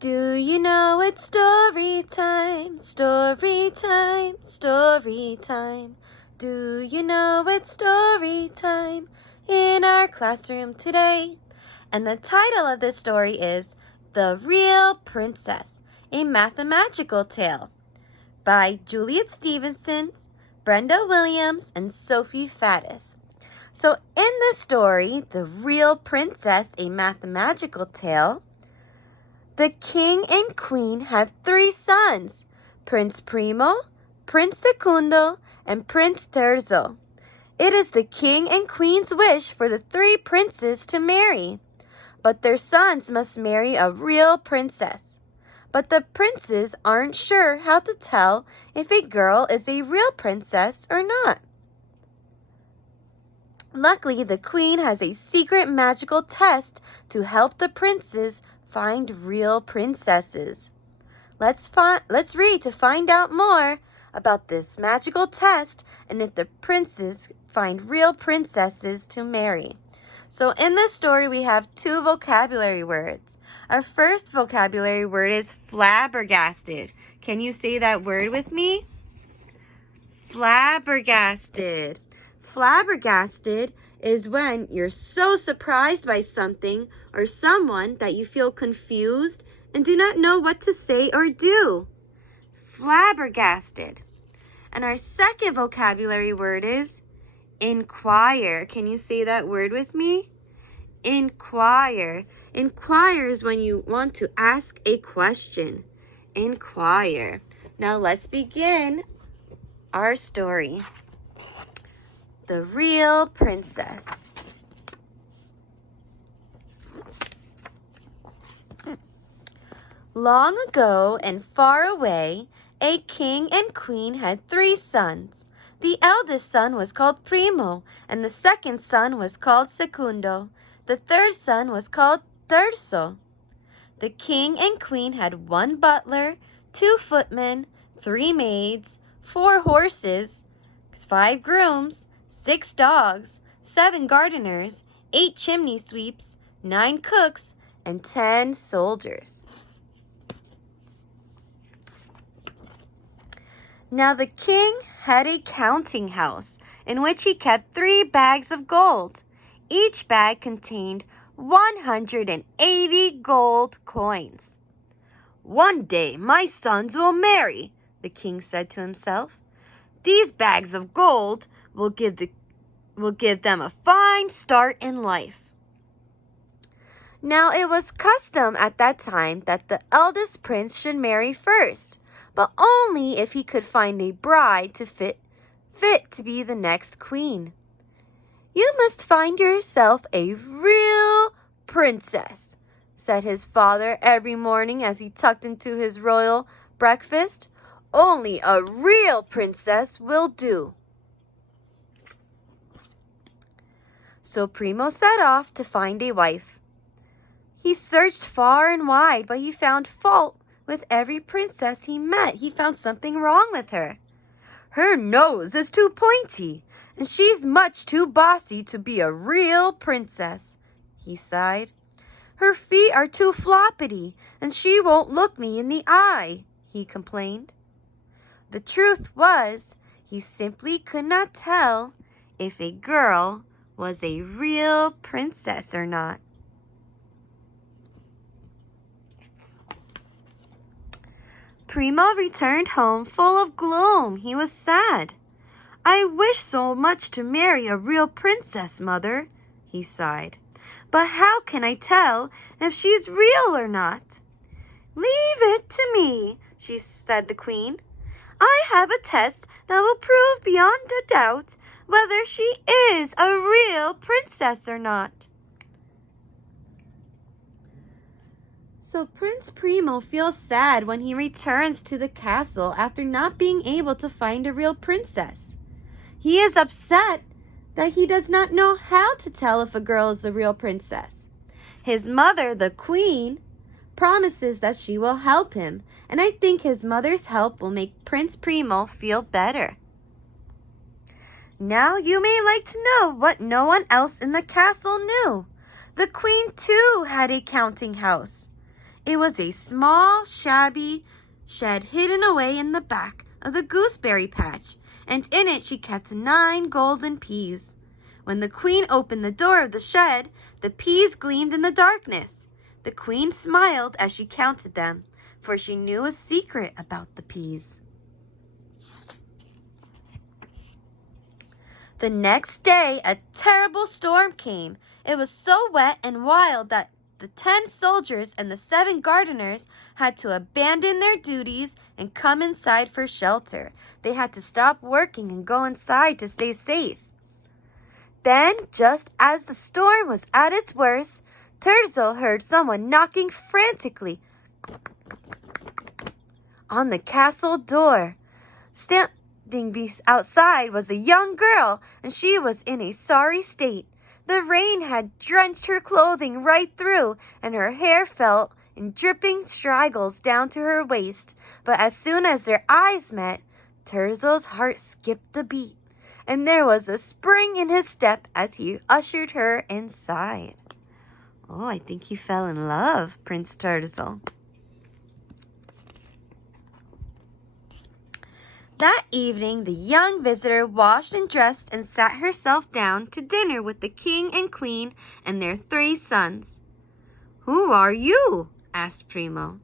Do you know it's story time, story time, story time? Do you know it's story time in our classroom today? And the title of this story is The Real Princess, a Mathemagical Tale by Juliet Stevenson, Brenda Williams, and Sophie Faddis. So in the story, The Real Princess, a Mathemagical Tale, the king and queen have 3 sons, Prince Primo, Prince Secundo, and Prince Terzo. It is the king and queen's wish for the 3 princes to marry, but their sons must marry a real princess. But the princes aren't sure how to tell if a girl is a real princess or not. Luckily, the queen has a secret magical test to help the princes find real princesses. Let's read to find out more about this magical test and if the princes find real princesses to marry. So in this story, we have 2 vocabulary words. Our first vocabulary word is flabbergasted. Can you say that word with me? Flabbergasted. Flabbergasted is when you're so surprised by something or someone that you feel confused and do not know what to say or do. Flabbergasted. And our second vocabulary word is inquire. Can you say that word with me? Inquire. Inquire is when you want to ask a question. Inquire. Now let's begin our story. The Real Princess. Long ago and far away, a king and queen had 3 sons. The eldest son was called Primo, and the second son was called Secundo. The third son was called Terzo. The king and queen had 1 butler, 2 footmen, 3 maids, 4 horses, 5 grooms, 6 dogs, 7 gardeners, 8 chimney sweeps, 9 cooks, and 10 soldiers. Now the king had a counting house in which he kept 3 bags of gold. Each bag contained 180 gold coins. "One day my sons will marry," the king said to himself. "These bags of gold will give them a fine start in life." Now it was custom at that time that the eldest prince should marry first, but only if he could find a bride to fit to be the next queen. "You must find yourself a real princess," said his father every morning as he tucked into his royal breakfast. "Only a real princess will do." So Primo set off to find a wife. He searched far and wide, but he found fault with every princess he met. He found something wrong with her. "Her nose is too pointy, and she's much too bossy to be a real princess," he sighed. "Her feet are too floppity, and she won't look me in the eye," he complained. The truth was, he simply could not tell if a girl was a real princess or not. Primo returned home full of gloom. He was sad. "I wish so much to marry a real princess, Mother," he sighed. "But how can I tell if she's real or not?" "Leave it to me," said the queen. "I have a test that will prove beyond a doubt whether she is a real princess or not." So Prince Primo feels sad when he returns to the castle after not being able to find a real princess. He is upset that he does not know how to tell if a girl is a real princess. His mother, the queen, promises that she will help him, and I think his mother's help will make Prince Primo feel better. Now you may like to know what no one else in the castle knew. The queen too had a counting house. It was a small, shabby shed hidden away in the back of the gooseberry patch, and in it she kept 9 golden peas. When the queen opened the door of the shed, the peas gleamed in the darkness. The queen smiled as she counted them, for she knew a secret about the peas. The next day, a terrible storm came. It was so wet and wild that the 10 soldiers and the 7 gardeners had to abandon their duties and come inside for shelter. They had to stop working and go inside to stay safe. Then, just as the storm was at its worst, Turtle heard someone knocking frantically on the castle door. Standing outside was a young girl, and she was in a sorry state. The rain had drenched her clothing right through, and her hair fell in dripping straggles down to her waist. But as soon as their eyes met, Turtle's heart skipped a beat, and there was a spring in his step as he ushered her inside. Oh, I think he fell in love, Prince Turtle. That evening, the young visitor washed and dressed and sat herself down to dinner with the king and queen and their 3 sons. "Who are you?" asked Primo.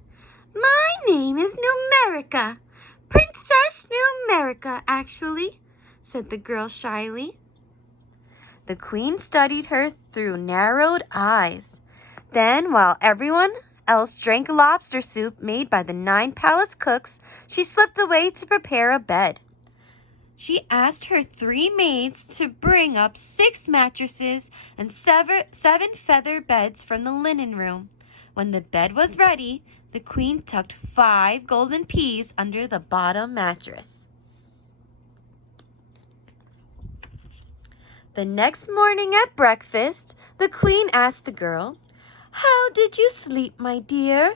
"My name is Numerica. Princess Numerica, actually," said the girl shyly. The queen studied her through narrowed eyes. Then, while everyone else drank lobster soup made by the 9 palace cooks, she slipped away to prepare a bed. She asked her 3 maids to bring up 6 mattresses and 7 feather beds from the linen room. When the bed was ready, the queen tucked 5 golden peas under the bottom mattress. The next morning at breakfast, the queen asked the girl, "How did you sleep, my dear?"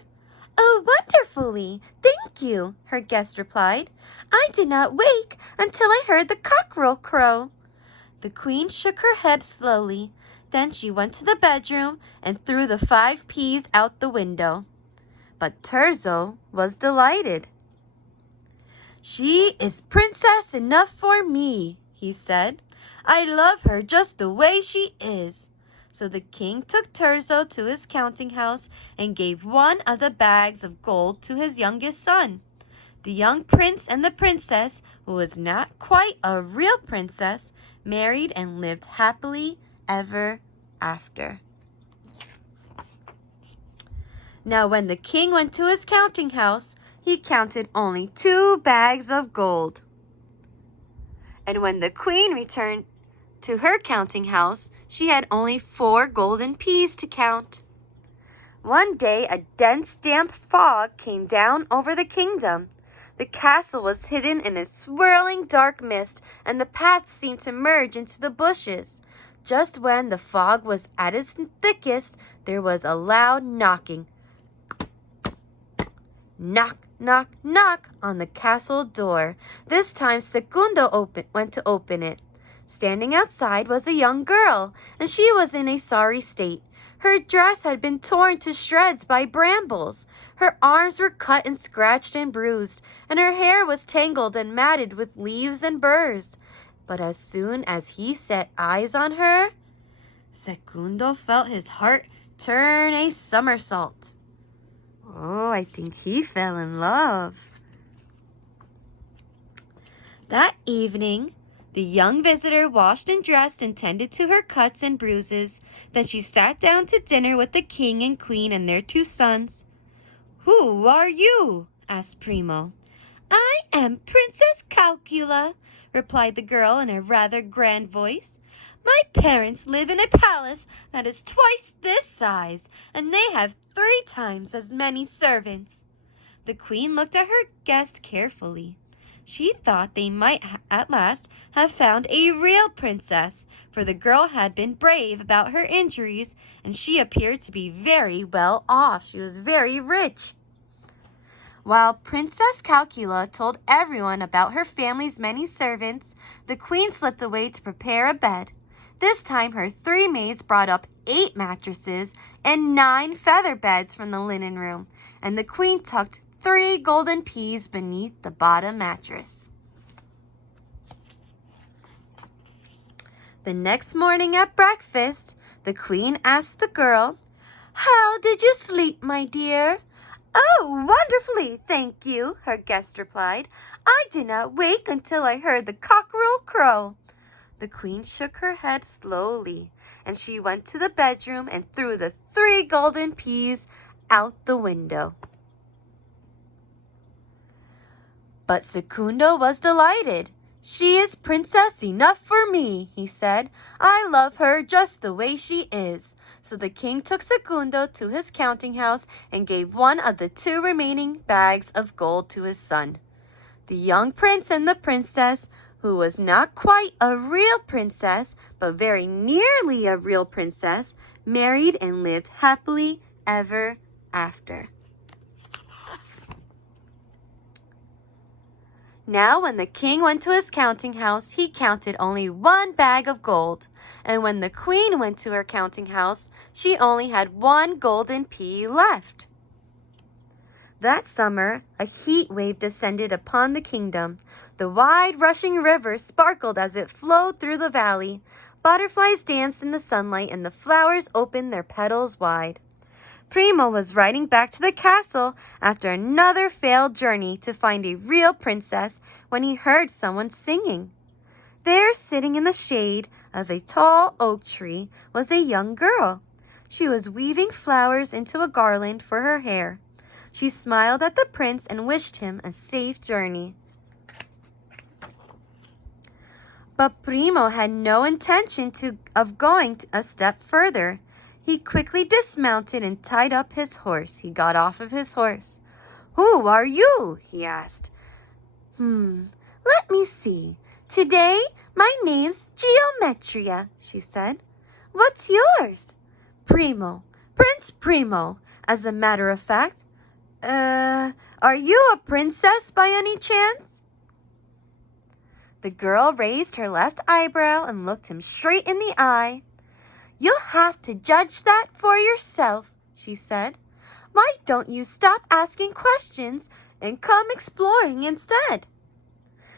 "Oh, wonderfully, thank you," her guest replied. "I did not wake until I heard the cockerel crow." The queen shook her head slowly. Then she went to the bedroom and threw the 5 peas out the window. But Turtle was delighted. "She is princess enough for me," he said. "I love her just the way she is." So the king took Turtle to his counting house and gave 1 of the bags of gold to his youngest son. The young prince and the princess, who was not quite a real princess, married and lived happily ever after. Now when the king went to his counting house, he counted only 2 bags of gold. And when the queen returned to her counting house, she had only 4 golden peas to count. One day, a dense, damp fog came down over the kingdom. The castle was hidden in a swirling dark mist, and the paths seemed to merge into the bushes. Just when the fog was at its thickest, there was a loud knocking. Knock, knock, knock on the castle door. This time, Segundo went to open it. Standing outside was a young girl, and she was in a sorry state. Her dress had been torn to shreds by brambles. Her arms were cut and scratched and bruised, and her hair was tangled and matted with leaves and burrs. But as soon as he set eyes on her, Segundo felt his heart turn a somersault. Oh, I think he fell in love. That evening, the young visitor washed and dressed and tended to her cuts and bruises. Then she sat down to dinner with the king and queen and their 2 sons. "Who are you?" asked Primo. "I am Princess Calcula," replied the girl in a rather grand voice. "My parents live in a palace that is twice this size, and they have 3 times as many servants." The queen looked at her guest carefully. She thought they might at last have found a real princess, for the girl had been brave about her injuries, and she appeared to be very well off. She was very rich. While Princess Calcula told everyone about her family's many servants, the queen slipped away to prepare a bed. This time her 3 maids brought up 8 mattresses and 9 feather beds from the linen room, and the queen tucked 3 golden peas beneath the bottom mattress. The next morning at breakfast, the queen asked the girl, "How did you sleep, my dear?" "Oh, wonderfully, thank you," her guest replied. "I did not wake until I heard the cockerel crow." The queen shook her head slowly, and she went to the bedroom and threw the 3 golden peas out the window. But Secundo was delighted. "She is princess enough for me," he said. "I love her just the way she is." So the king took Secundo to his counting house and gave one of the 2 remaining bags of gold to his son. The young prince and the princess, who was not quite a real princess, but very nearly a real princess, married and lived happily ever after. Now, when the king went to his counting house, he counted only 1 bag of gold. And when the queen went to her counting house, she only had 1 golden pea left. That summer, a heat wave descended upon the kingdom. The wide rushing river sparkled as it flowed through the valley. Butterflies danced in the sunlight, and the flowers opened their petals wide. Primo was riding back to the castle after another failed journey to find a real princess when he heard someone singing. There, sitting in the shade of a tall oak tree, was a young girl. She was weaving flowers into a garland for her hair. She smiled at the prince and wished him a safe journey. But Primo had no intention of going a step further. He quickly dismounted and tied up his horse. He got off of his horse. "Who are you?" he asked. Let me see. Today, my name's Geometria," she said. "What's yours?" "Primo. Prince Primo, as a matter of fact." Are you a princess by any chance?" The girl raised her left eyebrow and looked him straight in the eye. "You'll have to judge that for yourself," she said. "Why don't you stop asking questions and come exploring instead?"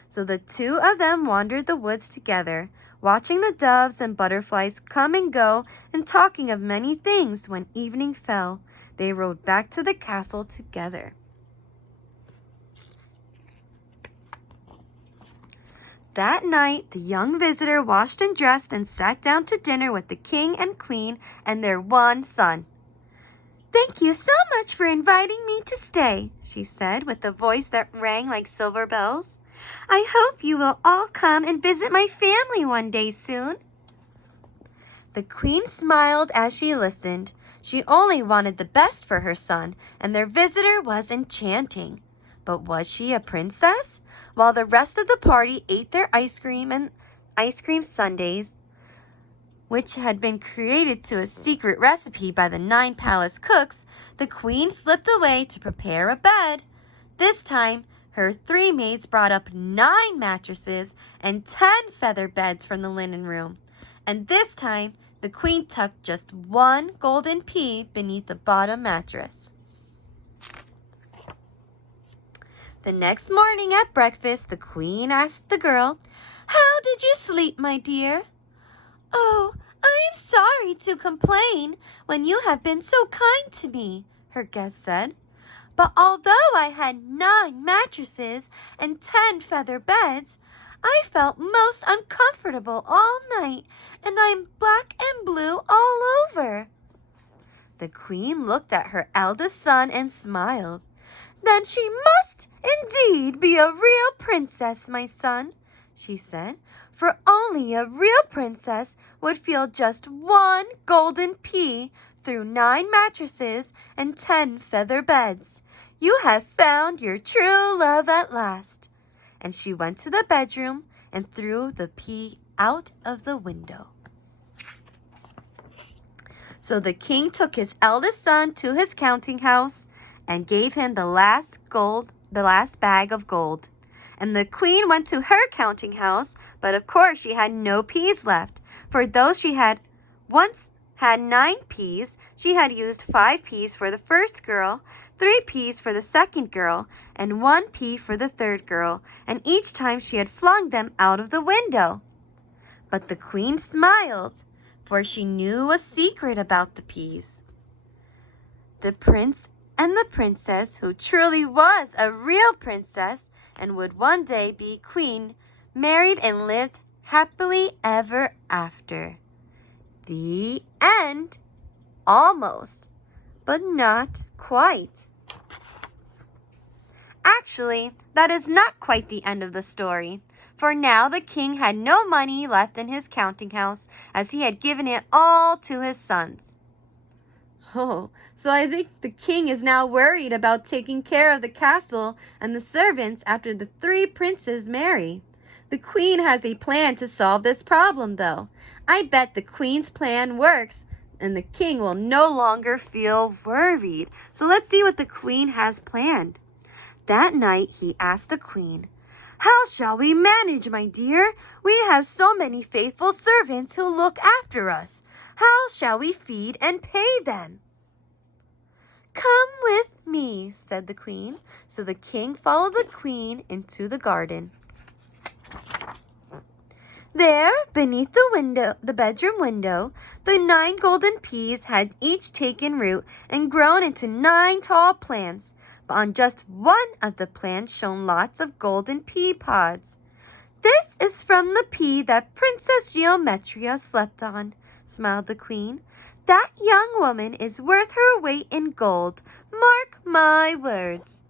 So the 2 of them wandered the woods together, watching the doves and butterflies come and go and talking of many things. When evening fell, they rode back to the castle together. That night, the young visitor washed and dressed and sat down to dinner with the king and queen and their 1 son. "Thank you so much for inviting me to stay," she said with a voice that rang like silver bells. "I hope you will all come and visit my family one day soon." The queen smiled as she listened. She only wanted the best for her son, and their visitor was enchanting. But was she a princess? While the rest of the party ate their ice cream sundaes, which had been created to a secret recipe by the 9 palace cooks, the queen slipped away to prepare a bed. This time, her 3 maids brought up 9 mattresses and 10 feather beds from the linen room. And this time, the queen tucked just 1 golden pea beneath the bottom mattress. The next morning at breakfast, the queen asked the girl, "How did you sleep, my dear?" "Oh, I am sorry to complain when you have been so kind to me," her guest said. "But although I had 9 mattresses and 10 feather beds, I felt most uncomfortable all night, and I'm black and blue all over." The queen looked at her eldest son and smiled. "Then she must indeed be a real princess, my son," she said, "for only a real princess would feel just 1 golden pea through 9 mattresses and 10 feather beds. You have found your true love at last." And she went to the bedroom and threw the pea out of the window. So the king took his eldest son to his counting house and gave him the last bag of gold. And the queen went to her counting house, but of course she had no peas left, for those she had once had 9 peas, she had used 5 peas for the first girl, 3 peas for the second girl, and 1 pea for the third girl, and each time she had flung them out of the window. But the queen smiled, for she knew a secret about the peas. The prince and the princess, who truly was a real princess and would one day be queen, married and lived happily ever after. The end. Almost, but not quite. Actually, that is not quite the end of the story, for now the king had no money left in his counting house, as he had given it all to his sons. Oh, so I think the king is now worried about taking care of the castle and the servants after the 3 princes marry. The queen has a plan to solve this problem, though. I bet the queen's plan works, and the king will no longer feel worried. So let's see what the queen has planned. That night, he asked the queen, "How shall we manage, my dear? We have so many faithful servants who look after us. How shall we feed and pay them?" "Come with me," said the queen. So the king followed the queen into the garden. There, beneath the bedroom window, the 9 golden peas had each taken root and grown into 9 tall plants. But on just one of the plants shone lots of golden pea pods. "This is from the pea that Princess Geometria slept on," smiled the queen. "That young woman is worth her weight in gold. Mark my words."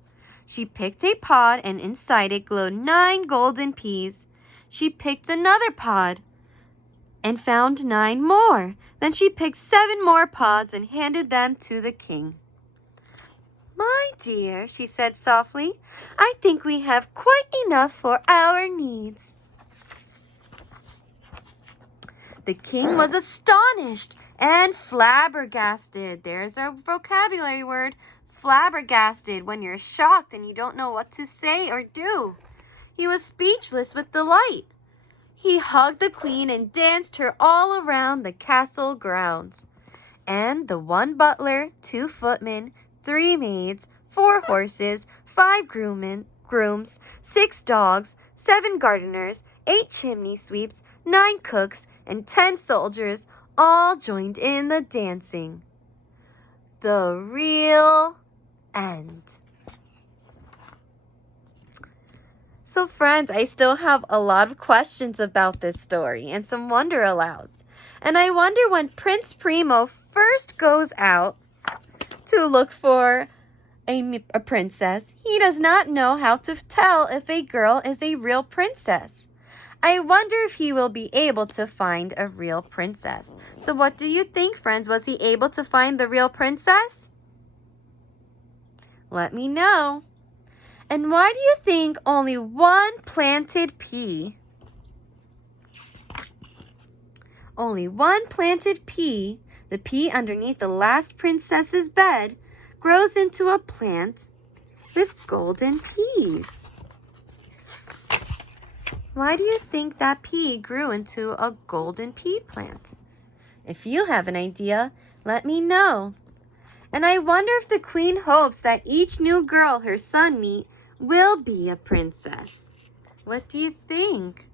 She picked a pod, and inside it glowed 9 golden peas. She picked another pod and found 9 more. Then she picked 7 more pods and handed them to the king. "My dear," she said softly, "I think we have quite enough for our needs." The king was astonished and flabbergasted. There's our vocabulary word, flabbergasted, when you're shocked and you don't know what to say or do. He was speechless with delight. He hugged the queen and danced her all around the castle grounds. And the 1 butler, 2 footmen, 3 maids, 4 horses, 5 grooms, 6 dogs, 7 gardeners, 8 chimney sweeps, 9 cooks, and 10 soldiers all joined in the dancing. The real end. So friends, I still have a lot of questions about this story and some wonder alouds. And I wonder, when Prince Primo first goes out to look for a princess, he does not know how to tell if a girl is a real princess. I wonder if he will be able to find a real princess. So what do you think, friends? Was he able to find the real princess? Let me know. And why do you think only 1 planted pea, the pea underneath the last princess's bed, grows into a plant with golden peas? Why do you think that pea grew into a golden pea plant? If you have an idea, let me know. And I wonder if the queen hopes that each new girl her son meet will be a princess. What do you think?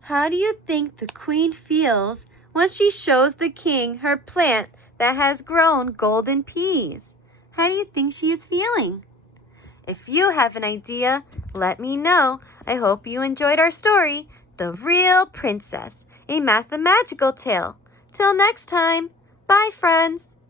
How do you think the queen feels when she shows the king her plant that has grown golden peas? How do you think she is feeling? If you have an idea, let me know. I hope you enjoyed our story, The Real Princess, a mathemagical tale. Till next time, bye friends.